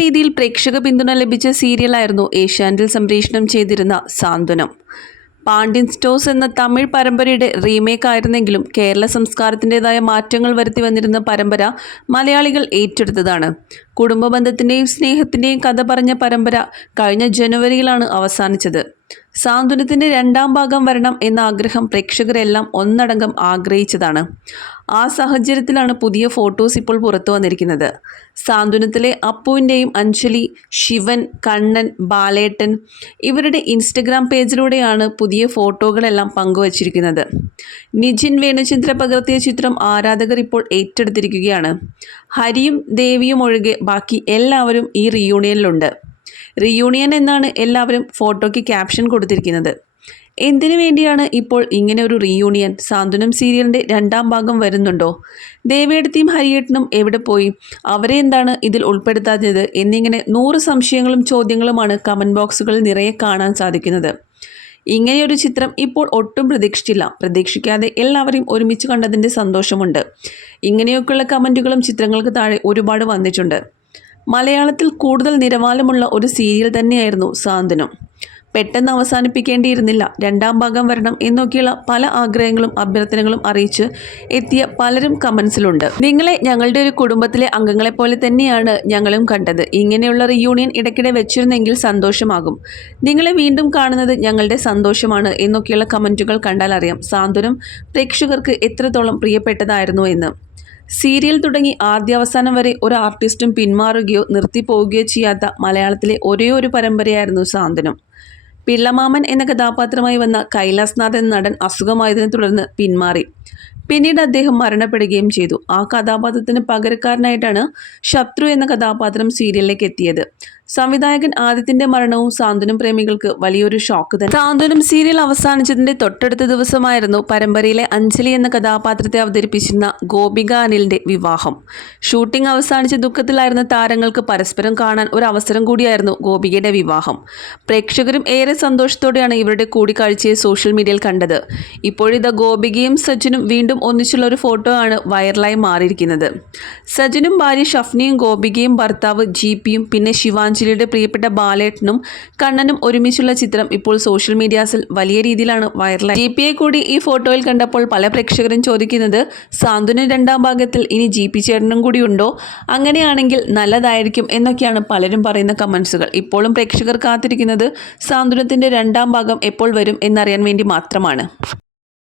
രീതിയിൽ പ്രേക്ഷക പിന്തുണ ലഭിച്ച സീരിയലായിരുന്നു ഏഷ്യാനിൽ സംപ്രേഷണം ചെയ്തിരുന്ന സാന്ത്വനം. പാണ്ഡ്യൻ സ്റ്റോസ് എന്ന തമിഴ് പരമ്പരയുടെ റീമേക്ക് ആയിരുന്നെങ്കിലും കേരള സംസ്കാരത്തിന്റെതായ മാറ്റങ്ങൾ വരുത്തി വന്നിരുന്ന പരമ്പര മലയാളികൾ ഏറ്റെടുത്തതാണ്. കുടുംബബന്ധത്തിന്റെയും സ്നേഹത്തിന്റെയും കഥ പറഞ്ഞ പരമ്പര കഴിഞ്ഞ ജനുവരിയിലാണ് അവസാനിച്ചത്. സാന്ത്വനത്തിന്റെ രണ്ടാം ഭാഗം വരണം എന്ന ആഗ്രഹം പ്രേക്ഷകരെല്ലാം ഒന്നടങ്കം ആഗ്രഹിച്ചതാണ്. ആ സാഹചര്യത്തിലാണ് പുതിയ ഫോട്ടോസ് ഇപ്പോൾ പുറത്തു വന്നിരിക്കുന്നത്. സാന്ത്വനത്തിലെ അപ്പുവിന്റെയും അഞ്ജലി ശിവൻ കണ്ണൻ ബാലേട്ടൻ ഇവരുടെ ഇൻസ്റ്റഗ്രാം പേജിലൂടെയാണ് പുതിയ ഫോട്ടോകളെല്ലാം പങ്കുവച്ചിരിക്കുന്നത്. നിജിൻ വേണുചന്ദ്ര പകർത്തിയ ചിത്രം ആരാധകർ ഇപ്പോൾ ഏറ്റെടുത്തിരിക്കുകയാണ്. ഹരിയും ദേവിയും ഒഴികെ ബാക്കി എല്ലാവരും ഈ റിയൂണിയനിലുണ്ട് റിയൂണിയൻ എന്നാണ് എല്ലാവരും ഫോട്ടോയ്ക്ക് ക്യാപ്ഷൻ കൊടുത്തിരിക്കുന്നത്. എന്തിനു വേണ്ടിയാണ് ഇപ്പോൾ ഇങ്ങനെ ഒരു റീയൂണിയൻ സാന്ത്വനം സീരിയലിന്റെ രണ്ടാം ഭാഗം വരുന്നുണ്ടോ? ദേവേടത്തിയും ഹരിയേട്ടനും എവിടെ പോയി? അവരെ എന്താണ് ഇതിൽ ഉൾപ്പെടുത്താത്തത് എന്നിങ്ങനെ നൂറ് സംശയങ്ങളും ചോദ്യങ്ങളുമാണ് കമന്റ് ബോക്സുകളിൽ നിറയെ കാണാൻ സാധിക്കുന്നത്. ഇങ്ങനെയൊരു ചിത്രം ഇപ്പോൾ ഒട്ടും പ്രതീക്ഷിച്ചില്ല. പ്രതീക്ഷിക്കാതെ എല്ലാവരെയും ഒരുമിച്ച് കണ്ടതിന്റെ സന്തോഷമുണ്ട്. ഇങ്ങനെയൊക്കെയുള്ള കമന്റുകളും ചിത്രങ്ങൾക്ക് താഴെ ഒരുപാട് വന്നിട്ടുണ്ട്. മലയാളത്തിൽ കൂടുതൽ നിലവാരമുള്ള ഒരു സീരിയൽ തന്നെയായിരുന്നു സാന്ത്വനം. പെട്ടെന്ന് അവസാനിപ്പിക്കേണ്ടിയിരുന്നില്ല. രണ്ടാം ഭാഗം വരണം എന്നൊക്കെയുള്ള പല ആഗ്രഹങ്ങളും അഭ്യർത്ഥനകളും അറിയിച്ച് എത്തിയ പലരും കമൻസിലുണ്ട്. നിങ്ങളെ ഞങ്ങളുടെ ഒരു കുടുംബത്തിലെ അംഗങ്ങളെ പോലെ തന്നെയാണ് ഞങ്ങളും കണ്ടത്. ഇങ്ങനെയുള്ള റിയൂണിയൻ ഇടയ്ക്കിടെ വെച്ചിരുന്നെങ്കിൽ സന്തോഷമാകും. നിങ്ങളെ വീണ്ടും കാണുന്നത് ഞങ്ങളുടെ സന്തോഷമാണ് എന്നൊക്കെയുള്ള കമന്റുകൾ കണ്ടാൽ അറിയാം സാന്ത്വനം പ്രേക്ഷകർക്ക് എത്രത്തോളം പ്രിയപ്പെട്ടതായിരുന്നു എന്ന്. സീരിയൽ തുടങ്ങി ആദ്യാവസാനം വരെ ഒരു ആർട്ടിസ്റ്റും പിന്മാറുകയോ നിർത്തിപ്പോവുകയോ ചെയ്യാത്ത മലയാളത്തിലെ ഒരേ ഒരു പരമ്പരയായിരുന്നു സാന്ത്വനം പിള്ളമാമൻ എന്ന കഥാപാത്രമായി വന്ന കൈലാസ്നാഥൻ നടൻ അസുഖമായതിനെ തുടർന്ന് പിന്മാറി. പിന്നീട് അദ്ദേഹം മരണപ്പെടുകയും ചെയ്തു. ആ കഥാപാത്രത്തിന് പകരക്കാരനായിട്ടാണ് ശത്രു എന്ന കഥാപാത്രം സീരിയലിലേക്ക് എത്തിയത്. സംവിധായകൻ ആദിത്യന്റെ മരണവും സാന്ത്വനം പ്രേമികൾക്ക് വലിയൊരു ഷോക്ക് തന്നെ. സാന്ത്വനം സീരിയൽ അവസാനിച്ചതിന്റെ തൊട്ടടുത്ത ദിവസമായിരുന്നു പരമ്പരയിലെ അഞ്ജലി എന്ന കഥാപാത്രത്തെ അവതരിപ്പിച്ചിരുന്ന ഗോപിക അനിലിന്റെ വിവാഹം. ഷൂട്ടിംഗ് അവസാനിച്ച ദുഃഖത്തിലായിരുന്ന താരങ്ങൾക്ക് പരസ്പരം കാണാൻ ഒരു അവസരം കൂടിയായിരുന്നു ഗോപികയുടെ വിവാഹം. പ്രേക്ഷകരും ഏറെ സന്തോഷത്തോടെയാണ് ഇവരുടെ കൂടിക്കാഴ്ചയെ സോഷ്യൽ മീഡിയയിൽ കണ്ടത്. ഇപ്പോഴിതാ ഗോപികയും സച്ചിനും വീണ്ടും ഒന്നിച്ചുള്ള ഒരു ഫോട്ടോ ആണ് വൈറലായി മാറിയിരിക്കുന്നത്. സജിനും ഭാര്യ ഷഫ്നിയും ഗോപികയും ഭർത്താവ് ജിപിയും പിന്നെ ശിവാഞ്ജലിയുടെ പ്രിയപ്പെട്ട ബാലേട്ടനും കണ്ണനും ഒരുമിച്ചുള്ള ചിത്രം ഇപ്പോൾ സോഷ്യൽ മീഡിയാസിൽ വലിയ രീതിയിലാണ് വൈറലായി. ജി പിയെ കൂടി ഈ ഫോട്ടോയിൽ കണ്ടപ്പോൾ പല പ്രേക്ഷകരും ചോദിക്കുന്നത് സാന്ത്വന രണ്ടാം ഭാഗത്തിൽ ഇനി ജി പി ചേട്ടനും കൂടി ഉണ്ടോ? അങ്ങനെയാണെങ്കിൽ നല്ലതായിരിക്കും എന്നൊക്കെയാണ് പലരും പറയുന്ന കമൻസുകൾ. ഇപ്പോഴും പ്രേക്ഷകർ കാത്തിരിക്കുന്നത് സാന്ത്വനത്തിന്റെ രണ്ടാം ഭാഗം എപ്പോൾ വരും എന്നറിയാൻ വേണ്ടി മാത്രമാണ്.